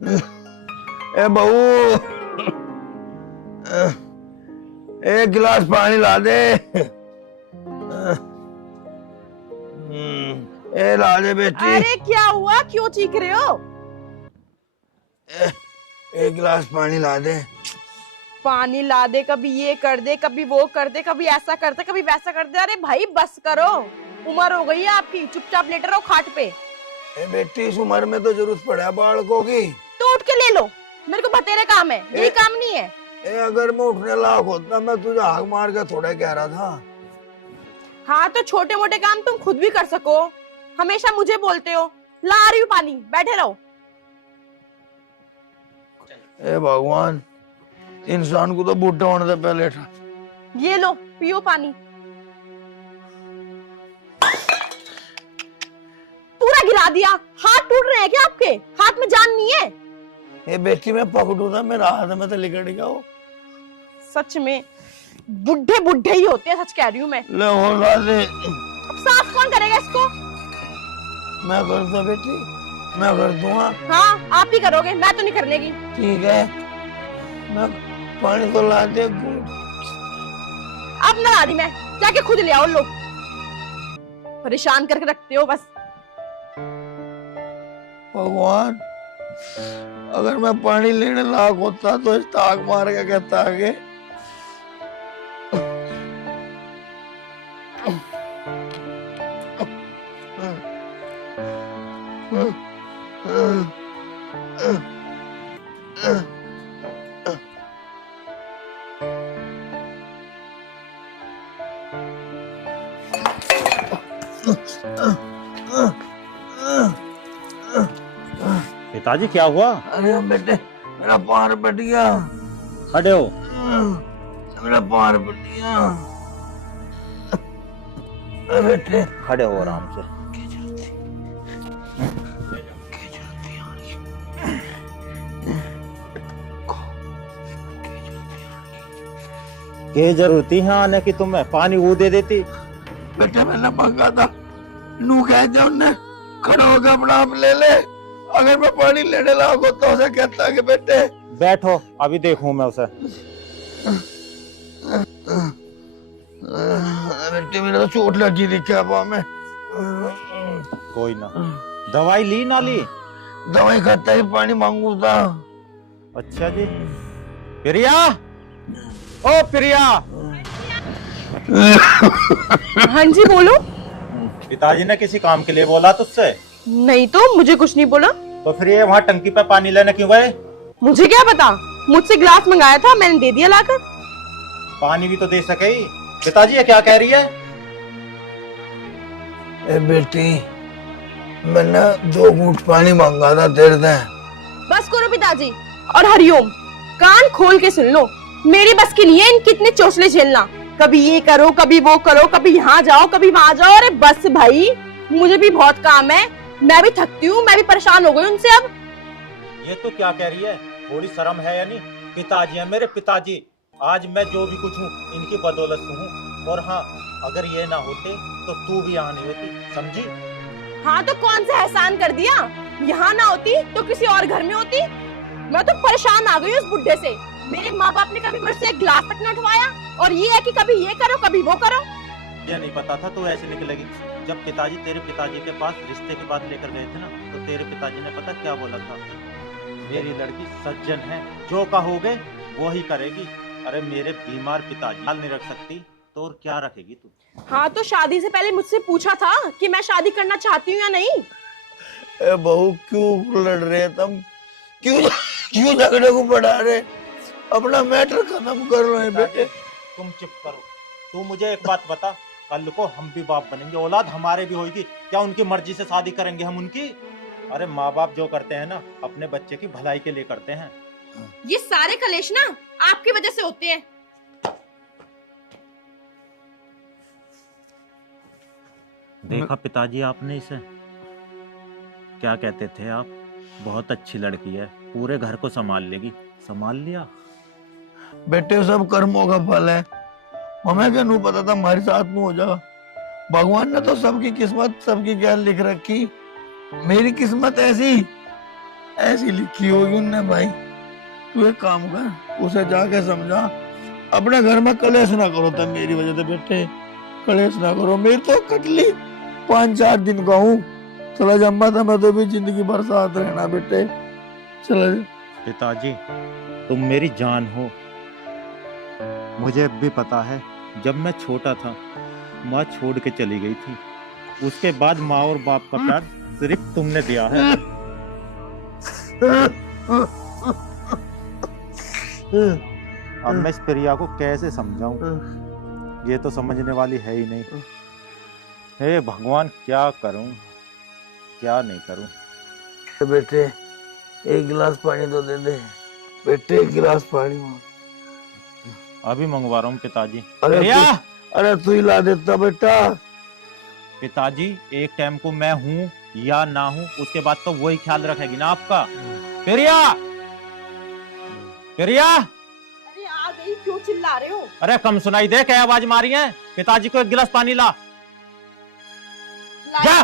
ए बहू, एक गिलास पानी ला दे। ए ला दे बेटी। अरे क्या हुआ, क्यों चीख रहे हो? एक गिलास पानी ला दे। पानी ला दे, कभी ये कर दे, कभी वो कर दे, कभी ऐसा कर दे, कभी वैसा कर दे। अरे भाई बस करो, उम्र हो गई है आपकी, चुपचाप लेटे रहो खाट पे। ए बेटी, इस उम्र में तो जरूरत पड़े बालकों की। तो उठ के ले लो, मेरे को बतेरे काम है, यही काम नहीं है। अगर मैं उठने लायक होता मैं तुझे हाक मार के थोड़ा कह रहा था। हाँ तो छोटे मोटे काम तुम खुद भी कर सको, हमेशा मुझे बोलते हो। ला रही हूँ पानी, बैठे रहो। ए भगवान, इंसान को तो बूढ़ा होने से पहले था। ये लो पियो पानी। पूरा गिरा दिया। हाथ टूट रहे हैं क्या आपके? हाथ में जान नहीं है? ये बेटी मैं पकड़ू था, मेरा हाथ में तो लिकड़ गया हो। सच में बुढ़े बुढ़े ही होते हैं, सच कह रही हूँ मैं। ले हो ला दे। अब साफ कौन करेगा इसको? मैं कर दूं बेटी, मैं कर दूंगा। हाँ आप ही करोगे, मैं तो नहीं करने की। ठीक है, मैं पानी तो ला दे। अब ना ला रही मैं, जाके खुद ले आओ। लोग परेशान करके रखते हो बस। भगवान, अगर मैं पानी लेने लायक होता तो इस ताक मार के कहता आगे। पिताजी क्या हुआ? अरे बेटे, मेरा पार फट गया। खड़े हो। मेरा पार फट गया। अरे बेटे, खड़े हो आराम से। क्या जरूरत है आने की? तुम्हें पानी वो दे देती। बेटे मैंने मांगा था, नू कह दिया उन्हें, खड़ा होकर अपना आप ले ले। अगर मैं पानी लेने लायक होता उसे कहता कि बेटे बैठो, अभी देखूं मैं उसे। बेटे मेरा तो चोट लगी थी क्या पाँव में। कोई ना, दवाई ली ना ली? दवाई खाता ही पानी मांगू था। अच्छा जी। प्रिया, ओ प्रिया। हाँ जी बोलो। पिताजी ने किसी काम के लिए बोला तुझसे? नहीं तो, मुझे कुछ नहीं बोला। तो फिर ये वहाँ टंकी पे पानी लेने क्यों गए? मुझे क्या पता, मुझसे गिलास मंगाया था, मैंने दे दिया लाकर। पानी भी तो दे सके ही। पिताजी ये क्या कह रही है? ए बेटी, मैंने 2 घूंट पानी मांगा था तेरे से। बस करो पिताजी, और हरिओम, कान खोल के सुन लो। मेरी बस की नहीं है इन कितने चोचले झेलना। कभी ये करो, कभी वो करो, कभी यहाँ जाओ, कभी वहां जाओ। अरे बस भाई, मुझे भी बहुत काम है, मैं भी थकती हूँ, मैं भी परेशान हो गई उनसे अब। ये तो क्या कह रही है? थोड़ी शर्म है या नहीं? पिताजी है मेरे, पिताजी। आज मैं जो भी कुछ हूँ इनकी बदौलत से हूँ। और हाँ, अगर ये ना होते तो तू भी यहाँ नहीं होती, समझी? हाँ तो कौन सा एहसान कर दिया? यहाँ ना होती तो किसी और घर में होती। मैं तो परेशान आ गई उस बुढ़े से। मेरे माँ बाप ने कभी मुझसे एक गिलास तक न उठवाया, और ये है कि कभी ये करो कभी वो करो। ये नहीं पता था तो ऐसे निकलेगी। जब पिताजी तेरे पिताजी के पास रिश्ते की बात लेकर गए थे ना, तो तेरे पिताजी ने पता क्या बोला था? मेरी लड़की सज्जन है, जो कहोगे वो ही करेगी। अरे मेरे बीमार पिताजी हाल नहीं रख सकती तो और क्या रखेगी तू? हाँ तो शादी से पहले मुझसे पूछा था कि मैं शादी करना चाहती हूँ या नहीं। ए बहू, क्यों लड़ रहे तुम? क्यों झगड़े को बढ़ा रहे? अपना मैटर खत्म कर लो बेटे। तुम चुप करो। तू मुझे एक बात बता, कल को हम भी बाप बनेंगे, औलाद हमारे भी होगी, क्या उनकी मर्जी से शादी करेंगे हम उनकी? अरे माँ बाप जो करते हैं ना, अपने बच्चे की भलाई के लिए करते हैं। ये सारे कलेश ना आपकी वजह से होते हैं। देखा पिताजी आपने इसे? क्या कहते थे आप? बहुत अच्छी लड़की है, पूरे घर को संभाल लेगी। संभाल लिया? बेटे सब कर्मों का फल है। हमें क्या नहीं पता था हमारे साथ में हो जाएगा। भगवान ने तो सबकी किस्मत सबकी क्या लिख रखी। मेरी किस्मत ऐसी ऐसी लिखी होगी उनने भाई। तू एक काम कर, उसे जाके समझा, अपने घर में कलेश ना करो। तब मेरी वजह से बेटे कलेश ना करो। मेरी तो कटली 5-4 दिन का हूँ। चला जम्मा था मैं तो भी जिंदगी भर साथ रहना बेटे। चला जा। पिताजी तुम मेरी जान हो। मुझे अब भी पता है जब मैं छोटा था माँ छोड़ के चली गई थी, उसके बाद माँ और बाप का प्यार सिर्फ तुमने दिया है। अब मैं इस प्रिया को कैसे समझाऊं? ये तो समझने वाली है ही नहीं। हे भगवान, क्या करूं क्या नहीं करूं। बेटे एक गिलास पानी तो दे दे बेटे, एक गिलास पानी मांग। अभी मंगवा रहा हूँ पिताजी। अरे प्रिया! अरे तू ही ला देता बेटा। पिताजी एक टाइम को मैं हूँ या ना हूँ, उसके बाद तो वही ख्याल रखेगी ना आपका। प्रिया! प्रिया! अरे आ गई, क्यों चिल्ला रहे हो? अरे कम सुनाई दे, क्या आवाज मारी है? पिताजी को एक गिलास पानी ला। जा!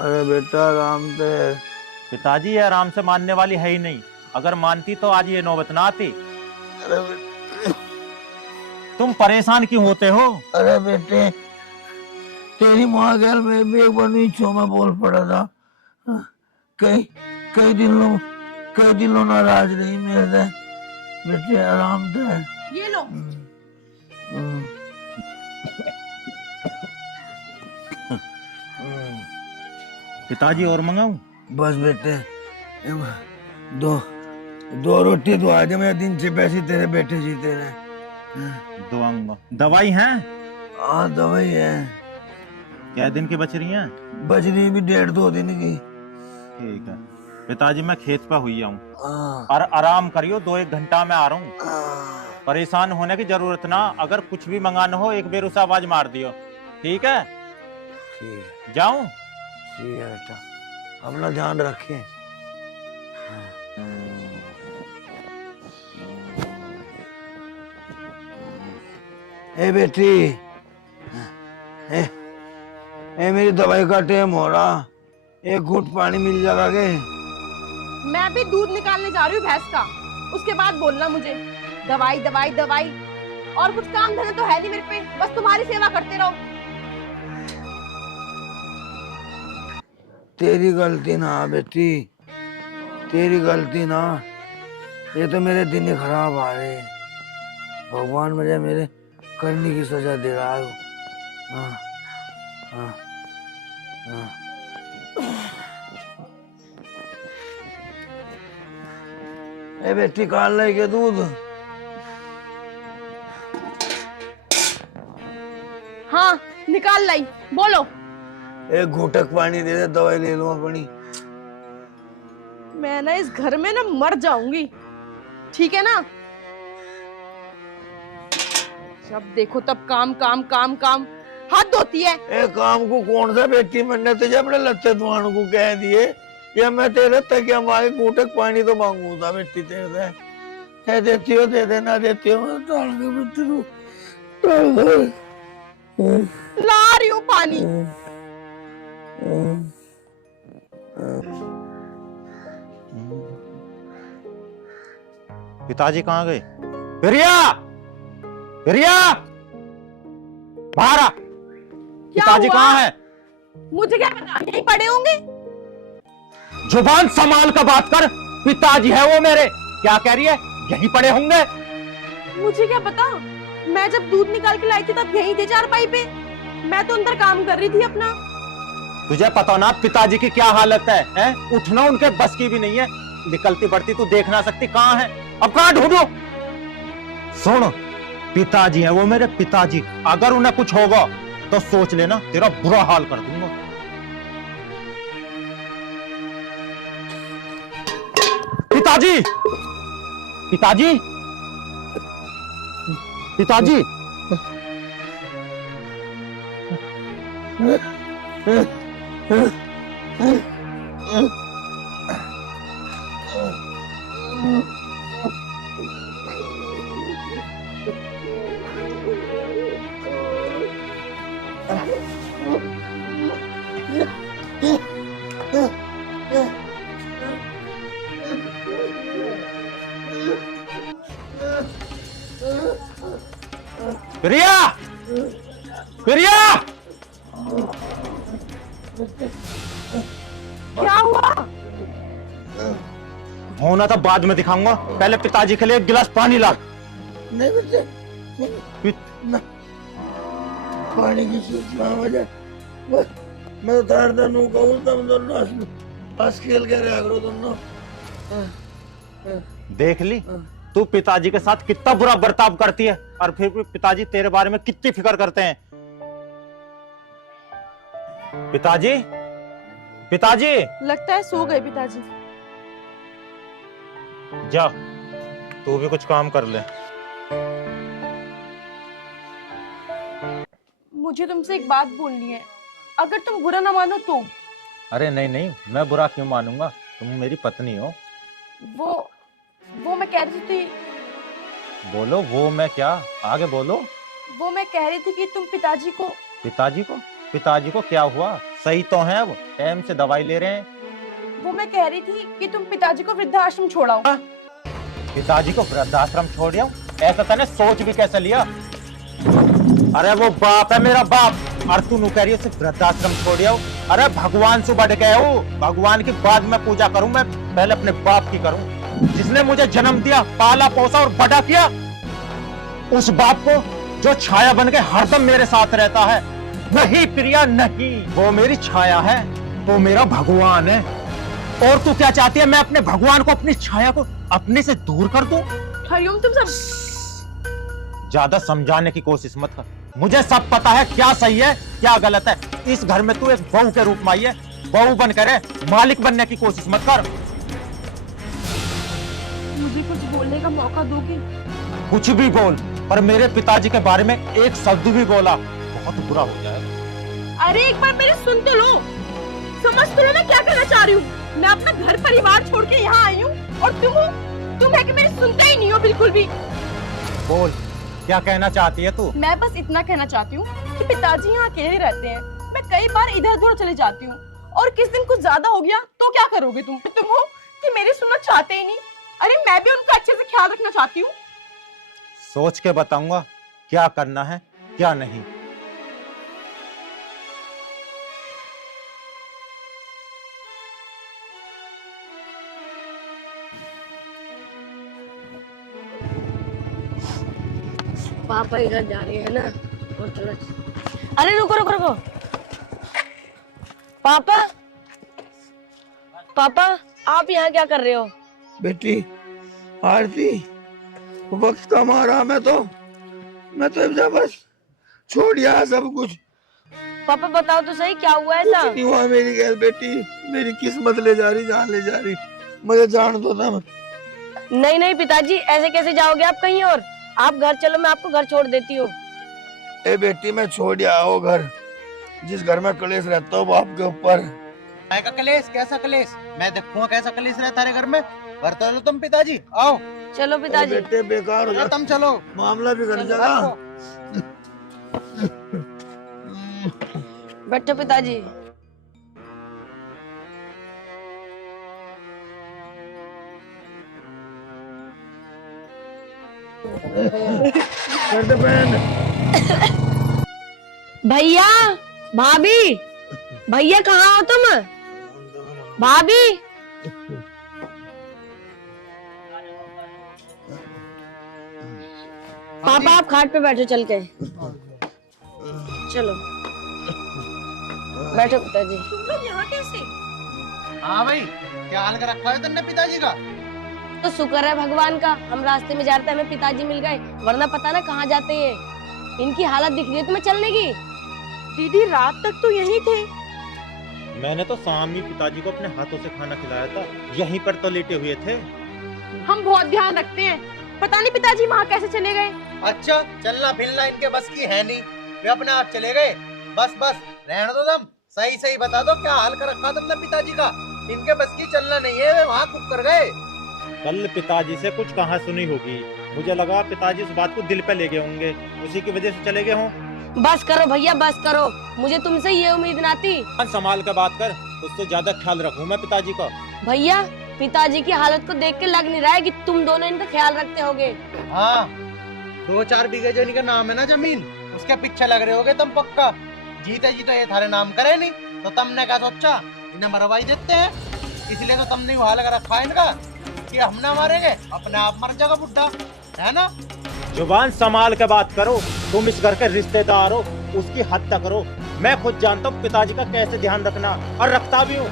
अरे बेटा आराम से। पिताजी ये आराम से मानने वाली है ही नहीं। अगर मानती तो आज ये नौबत ना आती। तुम परेशान क्यों होते हो? अरे बेटे तेरी माँ घर में भी एक बार नीचों में बोल पड़ा था। कई दिनों नाराज नहीं मेरे से। बेटे आराम से। ये लो। पिताजी और मंगाऊं? बस बेटे दो रोटी तो आज मेरे दिन से पैसे तेरे बेटे जीते रहे। दुआऊंगा। दवाई है? हाँ दवाई है। क्या दिन की बच रही है? बच रही भी 1.5-2 दिन की। ठीक है पिताजी, मैं खेत पे हुई हूँ और आराम करियो, 2-1 घंटा में आ रहा हूँ। परेशान होने की जरूरत ना। अगर कुछ भी मंगाना हो एक बेर उसे आवाज मार दियो, ठीक है? जाऊं? ठीक है बेटा, अपना ध्यान रखें। ए बेटी, ए मेरी दवाई का टाइम हो रहा, एक घूंट पानी मिल जाएगा के? मैं भी दूध निकालने जा रही हूँ भैंस का, उसके बाद बोलना मुझे। दवाई दवाई दवाई, और कुछ काम धंधा तो है नहीं मेरे पे, बस तुम्हारी सेवा करते रहो। तेरी गलती ना बेटी, तेरी गलती ना। ये तो मेरे दिन ही खराब आ रहे। भगवान मुझे मेरे करने की सजा दे रहा है। हाँ, हाँ, हाँ। ए बेटी काल लेके दूध। हाँ निकाल लाई, बोलो। एक घूंटक पानी दे दे, दवाई ले लो अपनी। मैं ना इस घर में ना मर जाऊंगी, ठीक है ना? जब देखो तब काम काम काम काम, हाथ धोती है। ए काम को कौन सा बेटी, मैंने तुझे अपने लत्ते दुआन को कह दिए या मैं तेरे तक क्या मांगे घूंटक पानी तो मांगू था बेटी तेरे से। है देती हो दे देना, देती हो डाल के बेटी को डाल दे। ला रही हूँ पानी। पिताजी कहाँ गए? प्रिया! प्रिया! बाहर आ। पिताजी कहाँ है? मुझे क्या पता, यहीं पड़े होंगे। जुबान संभाल कर बात कर। पिताजी है वो मेरे। क्या कह रही है? यहीं पड़े होंगे। मुझे क्या पता, मैं जब दूध निकाल के लाई थी तब यहीं थे चारपाई पे। मैं तो अंदर काम कर रही थी अपना। तुझे पता ना पिताजी की क्या हालत है? उठना उनके बस की भी नहीं है। निकलती बढ़ती तू देख ना सकती, कहाँ है? अब कहाँ ढूंढूं? सुन, पिताजी है वो मेरे, पिताजी। अगर उन्हें कुछ होगा तो सोच लेना तेरा बुरा हाल कर दूंगा। पिताजी! पिताजी! पिताजी! प्रिया, प्रिया, क्या हुआ? होना तो बाद में दिखाऊंगा, पहले पिताजी के लिए एक गिलास पानी ला। नहीं बेटे ना पानी की सूचना वजह बस मैं तो तार दनू कहूँ तुम दोनों हंस खेल के रहा करो दोनों। देख ली तू पिताजी के साथ कितना बुरा बर्ताव करती है, और फिर भी पिताजी तेरे बारे में कितनी फिक्र करते हैं। पिताजी, पिताजी, लगता है सो गए पिताजी। जा तू भी कुछ काम कर ले। मुझे तुमसे एक बात बोलनी है, अगर तुम बुरा ना मानो तो। अरे नहीं नहीं, मैं बुरा क्यों मानूंगा, तुम मेरी पत्नी हो। वो मैं कह रही थी। बोलो, वो मैं क्या, आगे बोलो। वो मैं कह रही थी कि तुम पिताजी को। पिताजी को क्या हुआ, सही तो है, अब टाइम से दवाई ले रहे हैं। वो मैं कह रही थी कि तुम पिताजी को वृद्धाश्रम छोड़ाओ। पिताजी को वृद्धाश्रम छोड़ दिया, ऐसा तने सोच भी कैसे लिया। अरे वो बाप है मेरा बाप, और तू कह रही है सिर्फ वृद्धाश्रम छोड़ दिया। अरे भगवान से बढ़ गए हो, भगवान की बाद में पूजा करूं, मैं पहले अपने बाप की करूं, जिसने मुझे जन्म दिया, पाला पोसा और बड़ा किया। उस बाप को जो छाया बन के हरदम मेरे साथ रहता है। नहीं प्रिया नहीं, वो मेरी छाया है, वो मेरा भगवान है। और तू क्या चाहती है, मैं अपने भगवान को, अपनी छाया को अपने से दूर कर दूं? हरिओम तुम सब ज्यादा समझाने की कोशिश मत कर, मुझे सब पता है क्या सही है क्या गलत है। इस घर में तू एक बहू के रूप में आई है, बहू बनकर मालिक बनने की कोशिश मत कर। मुझे कुछ बोलने का मौका दोगे? कुछ भी बोल, पर मेरे पिताजी के बारे में एक शब्द भी बोला बहुत बुरा हो जाएगा। अरे एक बार मेरे सुन तो लो, समझ तो लो मैं क्या कहना चाह रही हूँ। मैं अपना घर परिवार छोड़ के यहाँ आई हूँ, और तुम है कि मेरी सुनते ही नहीं हो बिल्कुल भी। बोल, क्या कहना चाहती है तू? मैं बस इतना कहना चाहती हूँ कि पिताजी यहाँ अकेले रहते हैं, मैं कई बार इधर उधर चले जाती हूँ, और किस दिन कुछ ज्यादा हो गया तो क्या करोगे तुम हो कि मेरी सुनना चाहते ही नहीं। अरे मैं भी उनका अच्छे से ख्याल रखना चाहती हूँ। सोच के बताऊंगा क्या करना है क्या नहीं। पापा इधर जा रहे हैं ना, और चलो। अरे रुको रुको रुको, पापा पापा आप यहाँ क्या कर रहे हो? बेटी आरती, वक्त हमारा, मैं तो बस छोड़ दिया सब कुछ। पापा बताओ तो सही, क्या हुआ ऐसा? कुछ नहीं हुआ मेरी गैल बेटी, मेरी किस्मत ले जा रही, जान ले जा रही, मुझे जान दो ना। नहीं नहीं पिताजी, ऐसे कैसे जाओगे आप कहीं और? आप घर चलो, मैं आपको घर छोड़ देती हूँ। ए बेटी, मैं छोड़ दिया वो घर, जिस घर में कलेश रहता हो बाप के ऊपर। का कलेश? कैसा कलेश? मैं देखूंगा कैसा कलेश रहता है घर में। घर तो लो तुम पिताजी, आओ। चलो पिताजी। बेटे बेकार हो जाता, तुम चलो, मामला भी कर जाएगा। बैठो पिताजी। भैया, भाभी, भैया कहाँ हो तुम? भाभी, पापा आप खाट पे बैठो चल के। चलो बैठो पिताजी। तुम लोग यहाँ कैसे? हाँ भाई, क्या हाल कर रखा है तुमने पिताजी का? तो शुक्र है भगवान का, हम रास्ते में जा रहे थे, हमें पिताजी मिल गए, वरना पता ना कहाँ जाते हैं। इनकी हालत दिख रही है तुम्हें चलने की? दीदी रात तक तो यहीं थे। मैंने तो शाम ही पिताजी को अपने हाथों से खाना खिलाया था, यहीं पर तो लेटे हुए थे। हम बहुत ध्यान रखते हैं, पता नहीं पिताजी वहाँ कैसे चले गए। अच्छा, चलना फिरना इनके बस की है नहीं, वे अपने आप चले गए। बस बस रहने दो तुम, सही सही बता दो क्या हाल कर रखा तुमने पिताजी का। इनके बस की चलना नहीं है, वे वहाँ कुक कर गए। कल पिताजी से कुछ कहाँ सुनी होगी, मुझे लगा पिताजी उस बात को दिल पे ले गए होंगे, उसी की वजह से चले गए हों। बस करो भैया बस करो, मुझे तुमसे ये उम्मीद ना थी। संभाल कर बात कर, उससे ज्यादा ख्याल रखूं मैं पिताजी का। भैया पिताजी की हालत को देख के लग नहीं रहा है कि तुम दोनों इनका ख्याल रखते होगे। हाँ, 2-4 बीघे जो इनके नाम है ना जमीन, उसके पीछे लग रहे होगे तुम पक्का। जीते जी तो ये थारे नाम करे नहीं, तो तुमने क्या सोचा इन्हें मरवाई देते हैं, इसलिए तो तुमने वहां लगा रखा है इनका कि हम ना मारेंगे, अपने आप मर जाएगा बुड्ढा, है ना। जुबान संभाल के बात करो, तुम इस घर के रिश्तेदार हो, उसकी हत्या करो। मैं खुद जानता हूँ पिताजी का कैसे ध्यान रखना, और रखता भी हूँ।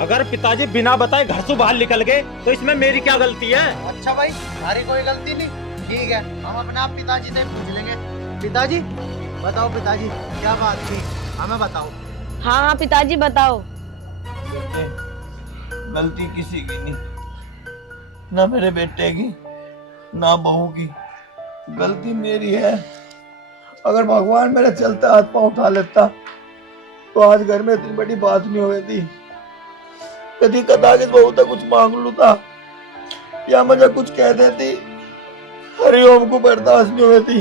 अगर पिताजी बिना बताए घर से बाहर निकल गए तो इसमें मेरी क्या गलती है? अच्छा भाई, हमारी कोई गलती नहीं, ठीक है, हम अपने आप पिताजी से पूछ लेंगे। पिताजी बताओ, पिताजी क्या बात थी, हमें बताओ। हाँ हाँ पिताजी बताओ। बेटे, गलती किसी की नहीं, ना मेरे बेटे की ना बहू की, गलती मेरी है। अगर भगवान मेरा चलता हाथ पांव उठा लेता तो आज घर में इतनी बड़ी बात नहीं हुई थी। कभी कदाचित बहू तक कुछ मांग लूता या मुझे कुछ कह देती, हरिओम को बर्दाश्त नहीं हुई थी।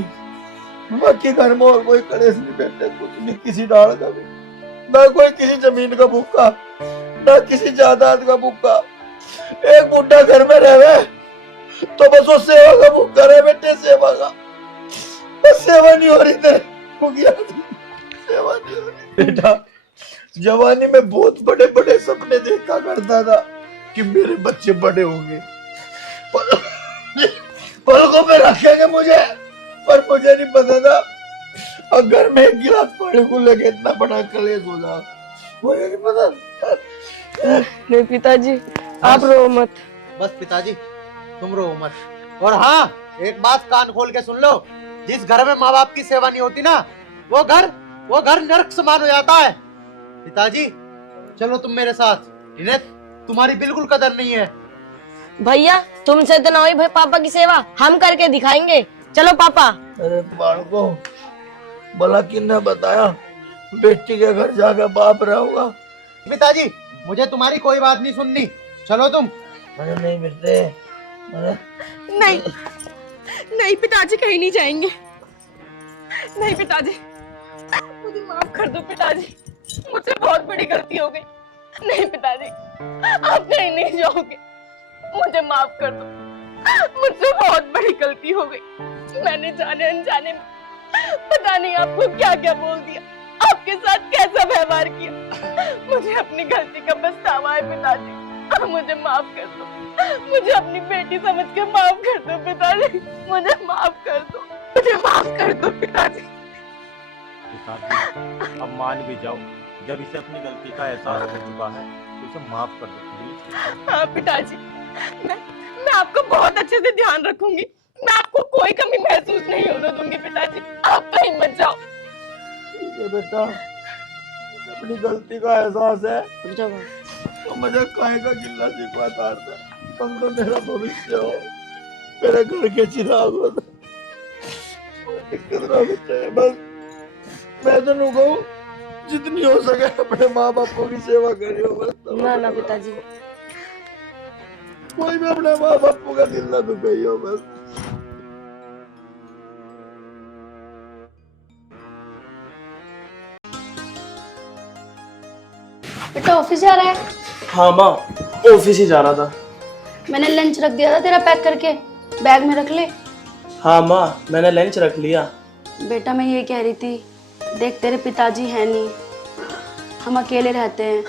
बाकी घर में और कोई कलेश नहीं बेटे, कुछ नहीं, किसी डाल का भी ना, कोई किसी जमीन का भूखा ना किसी जायदाद का भूखा। एक बुढ़ा घर में रहे तो बस वो सेवा का भूखा रहे बेटे, सेवा का। बस सेवा नहीं हो रही तेरे हो गया, सेवा नहीं हो रही बेटा। जवानी में बहुत बड़े बड़े सपने देखा करता था कि मेरे बच्चे बड़े होंगे, पलकों में रखेंगे मुझे, पर मुझे नहीं पता था और घर में एक गिलास पानी को लेके इतना बड़ा कलेश हो जाए, मुझे नहीं पता। नहीं पिताजी आप रो मत। बस पिताजी तुम रो मत। और हाँ, एक बात कान खोल के सुन लो, जिस घर में माँ बाप की सेवा नहीं होती ना, वो घर नरक समान हो जाता है। पिताजी चलो तुम मेरे साथ, इन्हें तुम्हारी बिल्कुल कदर नहीं है। भैया तुमसे तो ना हुई भाई पापा की सेवा, हम करके दिखाएंगे, चलो पापा। अरे बालको, भला किन्ने बताया बेटी के घर जाकर बाप रहूंगा। पिताजी मुझे तुम्हारी कोई बात नहीं सुननी, चलो तुम। अरे नहीं बेटे, नहीं नहीं पिताजी कहीं नहीं जाएंगे, नहीं पिताजी मुझे माफ कर दो पिताजी, मुझसे बहुत बड़ी गलती हो गई। नहीं पिताजी आप कहीं नहीं जाओगे, मुझे माफ कर दो, मुझसे बहुत बड़ी गलती हो गई। मैंने जाने अनजाने में पता नहीं आपको क्या क्या बोल दिया, आपके साथ कैसा व्यवहार किया। मुझे अपनी गलती का पछतावा है पिताजी, मुझे माफ कर दो, मुझे अपनी बेटी समझ के माफ कर दो पिताजी, मुझे माफ कर दो, मुझे माफ कर दो पिताजी। पिताजी अब मान भी जाओ, जब इसे अपनी गलती का एहसास हो चुका है तो इसे माफ कर दो प्लीज। हाँ पिताजी, मैं आपका बहुत अच्छे से ध्यान रखूंगी, मैं आपको कोई कमी महसूस नहीं होने दूंगी पिताजी, आप कहीं मत जाओ। ठीक है बेटा, अपनी गलती का एहसास है तो मुझे काहे का गिल्ला सिखवाता था। तुम तो मेरा भविष्य हो, मेरे घर के चिराग हो, दिक्कत ना बच्चे। बस मैं तो नु कहूं जितनी हो सके अपने माँ बाप को भी सेवा करियो बस। ना ना पिताजी, कोई भी अपने माँ बाप का दिल ना दुखाइयो बस। बेटा ऑफिस जा रहा है? हाँ माँ, ऑफिस ही जा रहा था। मैंने लंच रख दिया था तेरा पैक करके, बैग में रख ले। हाँ माँ, मैंने लंच रख लिया। बेटा मैं ये कह रही थी, देख तेरे पिताजी हैं नहीं, हम अकेले रहते हैं,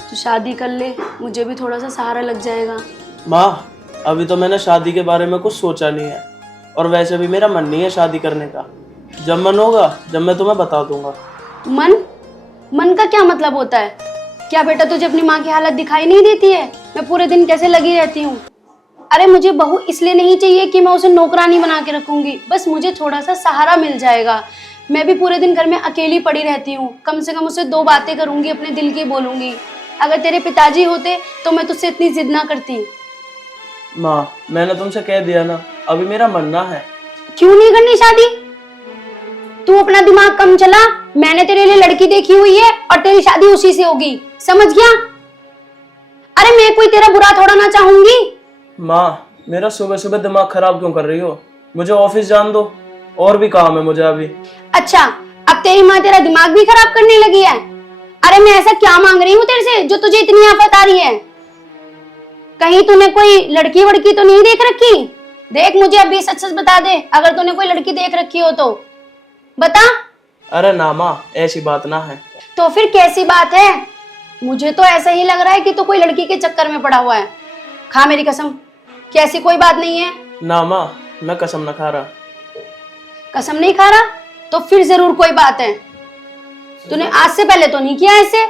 तू शादी कर ले, मुझे भी थोड़ा सा सहारा लग जाएगा। माँ अभी तो मैंने शादी के बारे में कुछ सोचा नहीं है, और वैसे भी मेरा मन नहीं है शादी करने का। जब मन होगा जब मैं तुम्हें बता दूंगा। मन का क्या मतलब होता है? क्या बेटा तुझे अपनी माँ की हालत दिखाई नहीं देती है? मैं पूरे दिन कैसे लगी रहती हूँ। अरे मुझे बहू इसलिए नहीं चाहिए कि मैं उसे नौकरानी बना के रखूंगी, बस मुझे थोड़ा सा सहारा मिल जाएगा। मैं भी पूरे दिन घर में अकेली पड़ी रहती हूँ, कम से कम उससे 2 बातें करूंगी, अपने दिल की बोलूंगी। अगर तेरे पिताजी होते तो मैं तुझसे इतनी जिद ना करती। माँ मैंने तुमसे कह दिया ना, अभी मेरा मन ना है। क्यों नहीं करनी शादी? तू अपना दिमाग कम चला, मैंने तेरे लिए लड़की देखी हुई है और तेरी शादी उसी से होगी, समझ गया? अरे मैं कोई तेरा बुरा थोड़ा ना चाहूंगी। माँ मेरा सुबह सुबह दिमाग खराब क्यों कर रही हो? मुझे ऑफिस जान दो, और भी काम है मुझे अभी। अच्छा अब तेरी माँ तेरा दिमाग भी खराब करने लगी है? अरे मैं ऐसा क्या मांग रही हूँ तेरे से जो तुझे इतनी आफत आ रही है? कहीं तूने कोई लड़की वड़की तो नहीं देख रखी देख मुझे अभी सच सच बता दे, अगर तूने कोई लड़की देख रखी हो तो बता। अरे ना माँ, ऐसी बात ना है। तो फिर कैसी बात है? मुझे तो ऐसा ही लग रहा है कि तू कोई लड़की के चक्कर में पड़ा हुआ है। खा मेरी कसम कि ऐसी कोई बात नहीं है। ना माँ, मैं कसम न खा रहा। कसम नहीं खा रहा तो फिर जरूर कोई बात है। तूने आज से पहले तो नहीं किया ऐसे।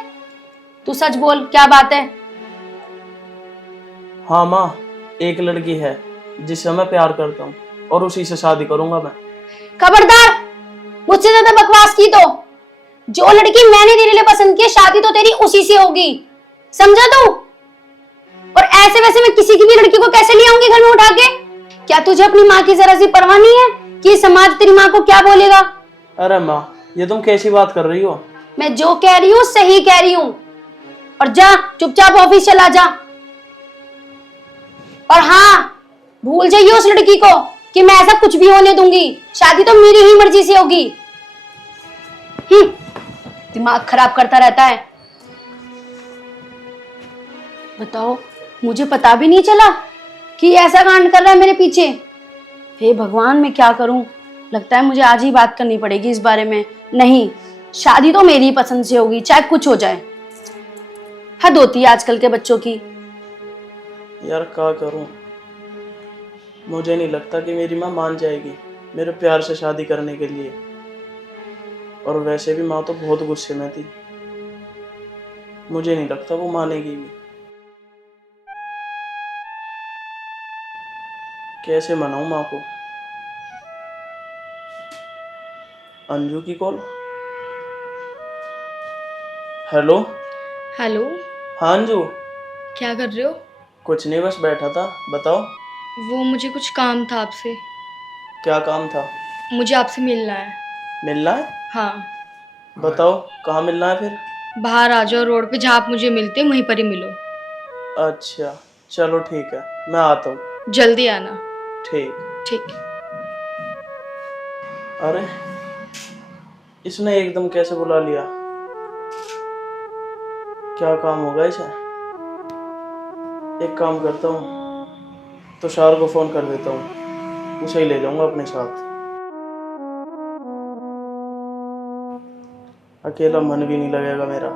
तू सच बोल, क्या बात है? हाँ माँ, एक लड़की है जिससे मैं प्यार करता हूँ और उसी से शादी करूंगा मैं। खबरदार, मुझसे ज्यादा बकवास की तो जो लड़की मैंने तेरे लिए पसंद की है, शादी तो तेरी उसी से होगी, समझा तू? और ऐसे वैसे मैं किसी की भी लड़की को कैसे ले आऊंगी घर में उठा के? क्या तुझे अपनी माँ की जरा सी परवाह नहीं है कि समाज तेरी माँ को क्या बोलेगा? अरे माँ, ये तुम कैसी बात कर रही हो? मैं जो कह रही हूँ सही कह रही हूँ। और जा चुपचाप ऑफिस चला जा। और हाँ, भूल जाइए उस लड़की को कि मैं ऐसा कुछ भी होने दूंगी। शादी तो मेरी ही मर्जी से होगी। दिमाग खराब करता रहता है। बताओ, मुझे पता भी नहीं चला कि ऐसा कांड कर रहा है मेरे पीछे। हे भगवान, मैं क्या करूं? लगता है मुझे आज ही बात करनी पड़ेगी इस बारे में। नहीं, शादी तो मेरी ही पसंद से होगी, चाहे कुछ हो जाए। हद होती है आजकल के बच्चों की। यार क्या करूं? मुझे नहीं लगता कि मेरी माँ मान जाएगी मेरे प्यार से शादी करने के लिए। और वैसे भी माँ तो बहुत गुस्से में थी। मुझे नहीं लगता वो मानेगी भी। कैसे मनाऊं माँ को? अंजू की कॉल। हेलो। हेलो, हाँ अंजू। क्या कर रहे हो? कुछ नहीं, बस बैठा था। बताओ। वो मुझे कुछ काम था आपसे। क्या काम था? मुझे आपसे मिलना है। मिलना है? हाँ, बताओ कहाँ मिलना है फिर? बाहर आ जाओ, रोड पे जहाँ आप मुझे मिलते हैं वहीं पर ही मिलो। अच्छा चलो ठीक है, मैं आता हूँ। जल्दी आना। ठीक। ठीक। अरे इसने एकदम कैसे बुला लिया? क्या काम होगा इसे? एक काम करता हूँ, तुषार को फोन कर देता हूँ, उसे ही ले जाऊंगा अपने साथ। अकेला मन भी नहीं लगेगा मेरा।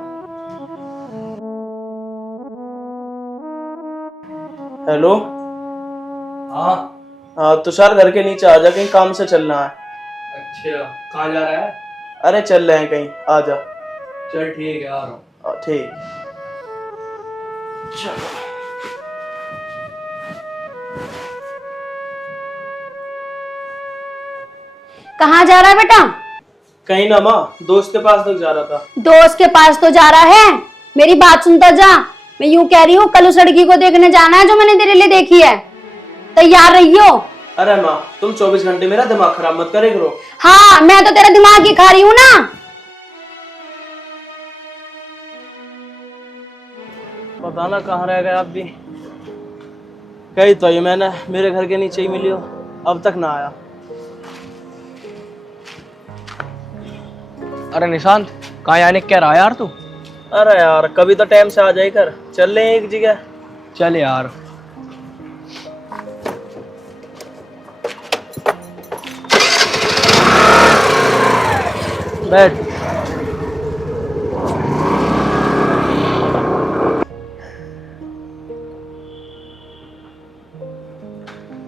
हेलो। हाँ। हाँ तुषार, घर के नीचे आ जा, कहीं काम से चलना है। अच्छा, कहाँ जा रहा है? अरे चल रहे हैं कहीं, आ जा। चल ठीक है, आ रहा हूँ। ठीक। चलो। कहाँ जा रहा है बेटा? कहीं ना माँ, दोस्त के पास तक जा रहा था। दोस्त के पास तो जा रहा है, मेरी बात सुनता जा। मैं यूं कह रही हूँ, कल उस लड़की को देखने जाना है जो मैंने तेरे लिए देखी है। तैयार रहियो। अरे माँ, तुम 24 घंटे मेरा दिमाग खराब मत करे करो। हाँ, मैं तो तेरा दिमाग ही खा रही हूँ ना। पता ना कहाँ रह गए आप भी। कही तो ये मैंने, मेरे घर के नीचे ही मिली हो, अब तक ना आया। अरे निशांत, कहाँ जाने क्या रहा यार तू? अरे यार, कभी तो टाइम से आ जाए कर, चल ले एक जगह। चल यार। बैठ।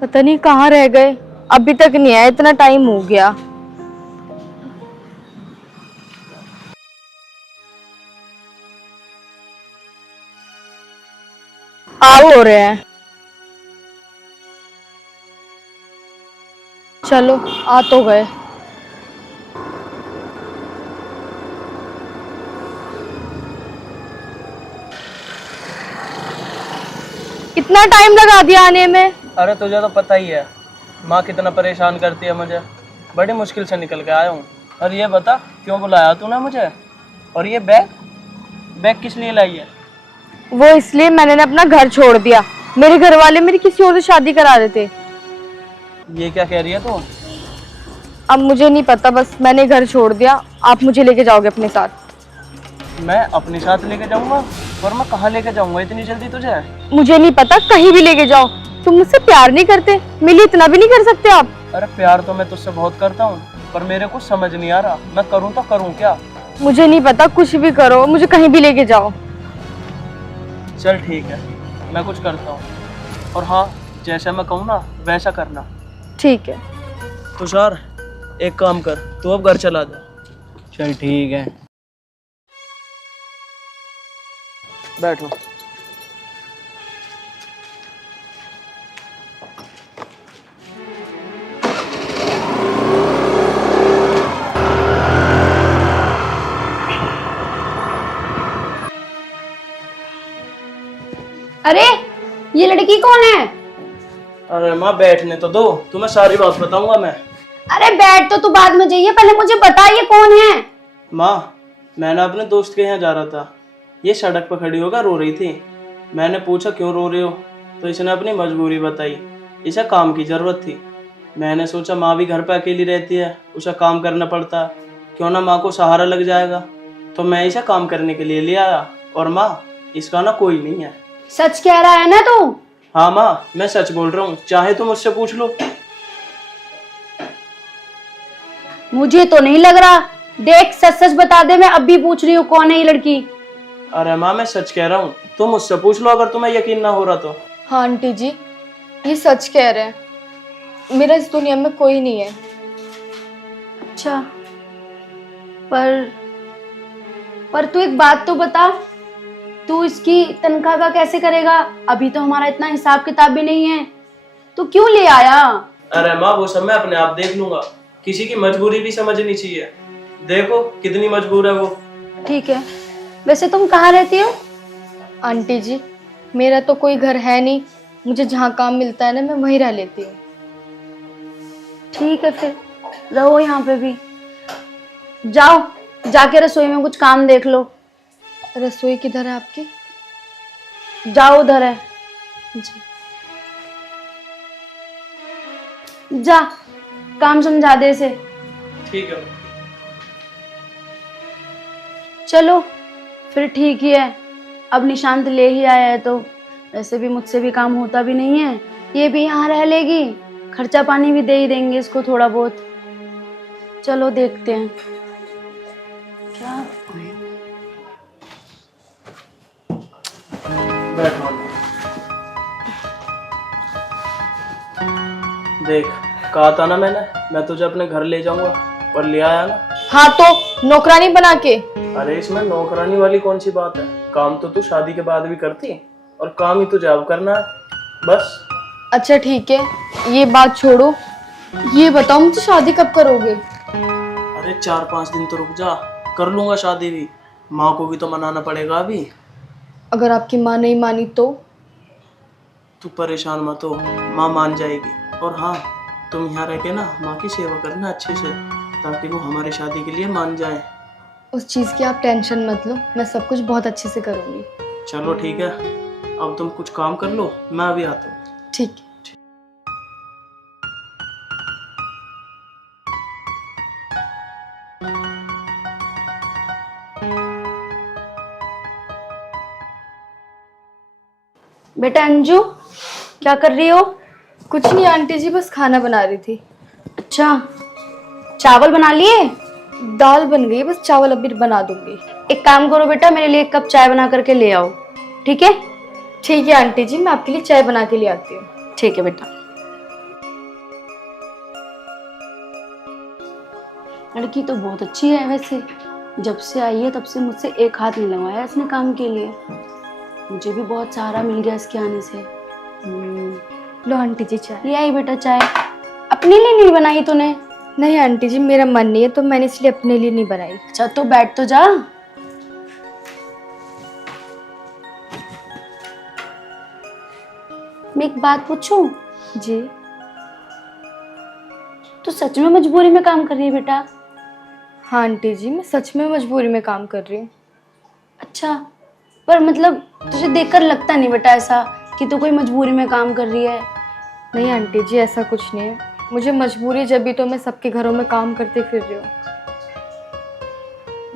पता नहीं कहाँ रह गए, अभी तक नहीं आया, इतना टाइम हो गया। आओ हो रहे हैं। चलो, आ तो गए। कितना टाइम लगा दिया आने में? अरे तुझे तो पता ही है माँ कितना परेशान करती है मुझे, बड़ी मुश्किल से निकल के आया हूँ। और ये बता क्यों बुलाया तूने मुझे? और ये बैग किस लिए लाई है? वो इसलिए मैंने ना अपना घर छोड़ दिया, मेरे घर वाले मेरी किसी और से शादी करा रहे थे। ये क्या कह रही है तू? अब मुझे नहीं पता, बस मैंने घर छोड़ दिया। आप मुझे लेके जाओगे अपने साथ? मैं अपने साथ लेके जाऊंगा? और मैं कहाँ लेके जाऊंगा इतनी जल्दी तुझे? मुझे नहीं पता, कहीं भी लेके जाओ। तुम मुझसे प्यार नहीं करते, मेरे लिए इतना भी नहीं कर सकते आप? अरे प्यार तो मैं तुझसे बहुत करता हूँ, पर मेरे को समझ नहीं आ रहा मैं करूँ तो करूँ क्या? मुझे नहीं पता, कुछ भी करो, मुझे कहीं भी लेके जाओ। चल ठीक है, मैं कुछ करता हूँ, और हाँ जैसा मैं कहूँ ना वैसा करना। ठीक है। तुषार एक काम कर, तू अब घर चला जा। चल ठीक है। बैठो। अरे ये लड़की कौन है? अरे माँ बैठने तो दो, तुम्हें सारी बात बताऊंगा मैं। अरे बैठ तो तू बाद में जाइए, पहले मुझे बता ये कौन है? माँ मैं ना अपने दोस्त के यहाँ जा रहा था, ये सड़क पर खड़ी होकर रो रही थी। मैंने पूछा क्यों रो रहे हो, तो इसने अपनी मजबूरी बताई, इसे काम की ज़रूरत थी। मैंने सोचा माँ भी घर पे अकेली रहती है, उसे काम करना पड़ता, क्यों ना माँ को सहारा लग जाएगा, तो मैं इसे काम करने के लिए ले आया। और माँ इसका ना कोई नहीं है। सच कह रहा है ना तू? हाँ माँ मैं सच बोल रहा हूँ, चाहे तुम मुझसे पूछ लो। मुझे तो नहीं लग रहा। देख सच सच बता दे, मैं अब भी पूछ रही हूँ कौन है ये लड़की। अरे माँ मैं सच कह रहा हूँ, तुम मुझसे पूछ लो अगर तुम्हें यकीन ना हो रहा तो। हाँ आंटी जी, ये सच कह रहे हैं, मेरा इस दुनिया में कोई नहीं है। अच्छा पर तू एक बात तो बता, तू इसकी तनख्वाह का कैसे करेगा? अभी तो हमारा इतना हिसाब किताब भी नहीं है, तू क्यों ले आया? अरे माँ वो सब मैं अपने आप देख लूंगा, किसी की मजबूरी भी समझनी चाहिए। देखो कितनी मजबूर है वो। ठीक है, वैसे तुम कहाँ रहती हो? आंटी जी मेरा तो कोई घर है नहीं, मुझे जहाँ काम मिलता है ना मैं वहीं रह लेती हूँ। ठीक है फिर रहो यहाँ पे भी। जाओ जाके रसोई में कुछ काम देख लो। रसोई किधर है आपकी? जाओ उधर है, जी। जा काम समझा दे इसे। ठीक है। चलो फिर ठीक ही है, अब निशांत ले ही आया है तो वैसे भी मुझसे भी काम होता भी नहीं है, ये भी यहाँ रह लेगी, खर्चा पानी भी दे ही देंगे इसको थोड़ा बहुत। चलो देखते हैं क्या। बैठो। देख कहा था ना मैंने, मैं तुझे अपने घर ले जाऊंगा, और ले आया ना। हाँ तो नौकरानी बना के? अरे इसमें नौकरानी वाली कौन सी बात है, काम तो तू शादी के बाद भी करती, और काम ही तुझे अब करना है बस। अच्छा ठीक है, ये बात छोड़ो, ये बताओ मुझे शादी कब करोगे? अरे 4-5 दिन तो रुक जा, कर लूंगा शादी भी, माँ को भी तो मनाना पड़ेगा अभी। अगर आपकी माँ नहीं मानी तो? तू परेशान मत हो, माँ मान जाएगी। और हाँ तुम यहाँ रह के ना माँ की सेवा करना अच्छे से, ताकि वो हमारी शादी के लिए मान जाए। उस चीज़ की आप टेंशन मत लो, मैं सब कुछ बहुत अच्छे से करूँगी। चलो ठीक है, अब तुम कुछ काम कर लो, मैं अभी आता हूँ। ठीक है। बेटा अंजू क्या कर रही हो? कुछ नहीं आंटी जी, बस खाना बना रही थी। अच्छा चावल बना लिए? दाल बन गई, बस चावल अभी बना दूंगी। एक काम करो बेटा, मेरे लिए 1 कप चाय बना करके ले आओ, ठीक है? ठीक है आंटी जी, मैं आपके लिए चाय बना के ले आती हूँ। ठीक है बेटा। लड़की तो बहुत अच्छी है वैसे, जब से आई है तब से मुझसे एक हाथ नहीं लगवाया इसने काम के लिए, मुझे भी बहुत सहारा मिल गया इसके आने से। लो आंटी जी चाय। ले आई बेटा चाय। अपने लिए नहीं बनाई तूने? नहीं आंटी जी, मेरा मन नहीं है तो मैंने इसलिए अपने लिए नहीं बनाई। अच्छा तो बैठ तो जा। मैं एक बात पूछूं? जी। तू सच में मजबूरी में काम कर रही है बेटा? हाँ आंटी जी, मैं सच में मजबूरी में काम कर रही हूँ। अच्छा पर मतलब तुझे देखकर लगता नहीं बेटा ऐसा कि तू कोई मजबूरी में काम कर रही है। नहीं आंटी जी, ऐसा कुछ नहीं है, मुझे मजबूरी जब भी तो मैं सबके घरों में काम करते फिर रही हूँ।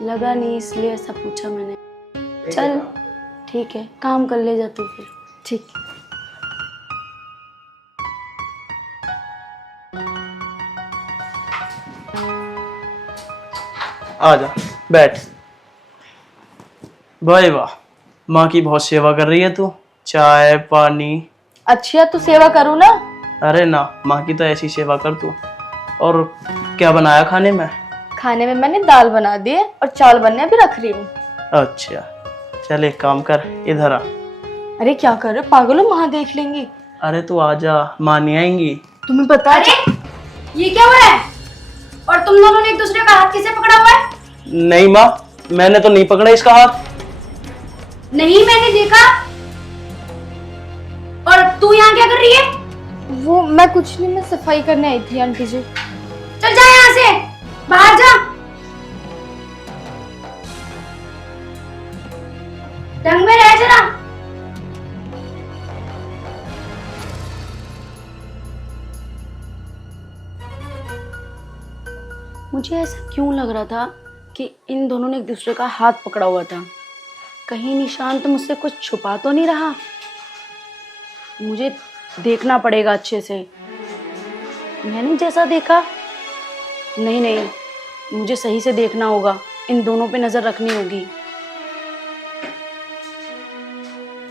लगा नहीं इसलिए ऐसा पूछा मैंने। चल ठीक है, काम कर ले जा तू फिर। ठीक। आ जा, बैठ। भाई वाह, माँ की बहुत सेवा कर रही है तू। चाय पानी। अच्छा तो सेवा करूँ ना? अरे ना, माँ की तो ऐसी सेवा कर तू। और क्या बनाया खाने में? खाने में मैंने दाल बना दी है और चावल बनने अभी रख रही हूँ। अच्छा, चल एक काम कर, इधर आ। अरे क्या कर रहे हो, पागल हो, वहां देख लेंगे। अरे तू आजा, माँ नहीं आएंगी। तुम्हें पता है? अरे ये क्या हुआ है? और तुम दोनों ने एक दूसरे का हाथ किसे पकड़ा हुआ है? नहीं माँ, मैंने तो नहीं पकड़ा इसका हाथ। नहीं, मैंने देखा। और तू यहाँ क्या कर रही है? वो मैं कुछ नहीं, मैं सफाई करने आई थी आंटी जी। चल जा यहाँ से, बाहर जा। ढंग में रह जरा। मुझे ऐसा क्यों लग रहा था कि इन दोनों ने एक दूसरे का हाथ पकड़ा हुआ था? कहीं निशान तो मुझसे कुछ छुपा तो नहीं रहा? मुझे देखना पड़ेगा अच्छे से। मैंने जैसा देखा, नहीं, मुझे सही से देखना होगा। इन दोनों पे नजर रखनी होगी।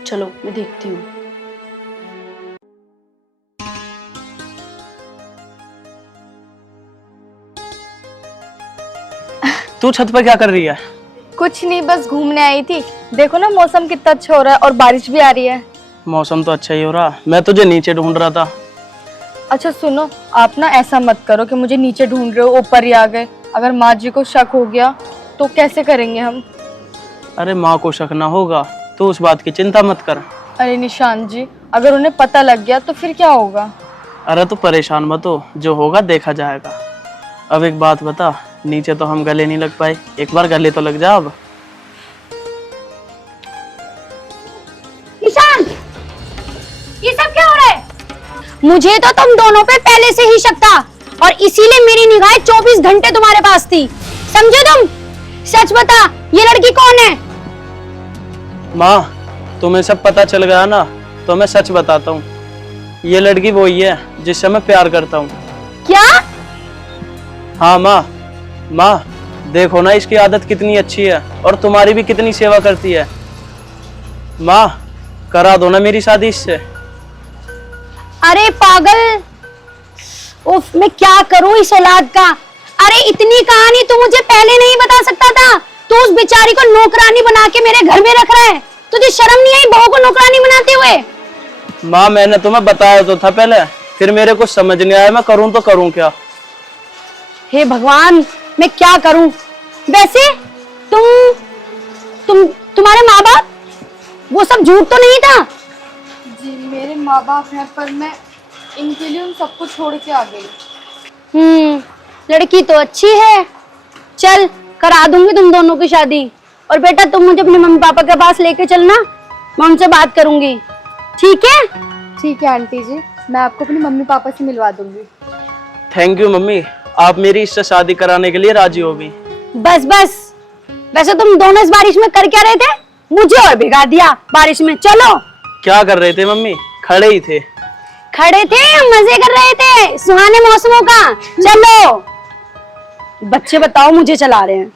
चलो मैं देखती हूँ। तू छत पर क्या कर रही है? कुछ नहीं, बस घूमने आई थी। देखो ना मौसम कितना अच्छा हो रहा है और बारिश भी आ रही है। मौसम तो अच्छा ही हो रहा, मैं तुझे नीचे ढूंढ रहा था। अच्छा सुनो, आप ना ऐसा मत करो कि मुझे नीचे ढूंढ रहे हो, ऊपर ही आ गए। अगर माँ जी को शक हो गया तो कैसे करेंगे हम? अरे माँ को शक ना होगा तो उस बात की चिंता मत कर। अरे निशान जी, अगर उन्हें पता लग गया तो फिर क्या होगा? अरे तू परेशान मत हो, जो होगा देखा जाएगा। अब एक बात बता, नीचे तो हम गले नहीं लग पाए, एक बार गले तो लग जा अब। निशान, ये सब क्या हो रहा है? मुझे तो तुम दोनों पे पहले से ही शक था और इसीलिए मेरी निगाहें 24 घंटे तुम्हारे पास थी। समझे तुम? सच बता, ये लड़की कौन है? माँ, तुम्हें सब पता चल गया ना, तो मैं सच बताता हूँ। ये लड़की वही है जिससे मैं प्यार करता हूँ। क्या? हाँ माँ, देखो ना इसकी आदत कितनी अच्छी है और तुम्हारी भी कितनी सेवा करती है। माँ, करा दो ना मेरी शादी इससे। अरे पागल, उफ, मैं क्या करूं इस औलाद का। अरे इतनी कहानी तू मुझे पहले नहीं बता सकता था? तू उस बेचारी को नौकरानी बना के मेरे घर में रख रहा है। तुझे शर्म नहीं आई बहू को नौकरानी बनाते हुए? माँ, मैंने तुम्हें बताया तो था पहले, फिर मेरे को समझ नहीं आया मैं करूँ तो करूँ क्या। हे भगवान, मैं क्या करूं? वैसे तुम्हारे माँ बाप, वो सब झूठ तो नहीं था? जी मेरे माँ बाप हैं, पर मैं इनके लिए उन सबको छोड़ के आ गई। लड़की तो अच्छी है। चल, करा दूंगी तुम दोनों की शादी। और बेटा तुम मुझे अपने मम्मी पापा के पास लेके चलना, मैं उनसे बात करूंगी। ठीक है? ठीक है आंटी जी, मैं आपको अपने मम्मी पापा से मिलवा दूंगी। थैंक यू मम्मी, आप मेरी इससे शादी कराने के लिए राजी हो गई। बस वैसे तुम दोनों इस बारिश में कर क्या रहे थे? मुझे और भिगा दिया बारिश में। चलो। क्या कर रहे थे मम्मी? खड़े ही थे। खड़े थे, मजे कर रहे थे सुहाने मौसमों का। चलो। बच्चे बताओ मुझे चला रहे हैं।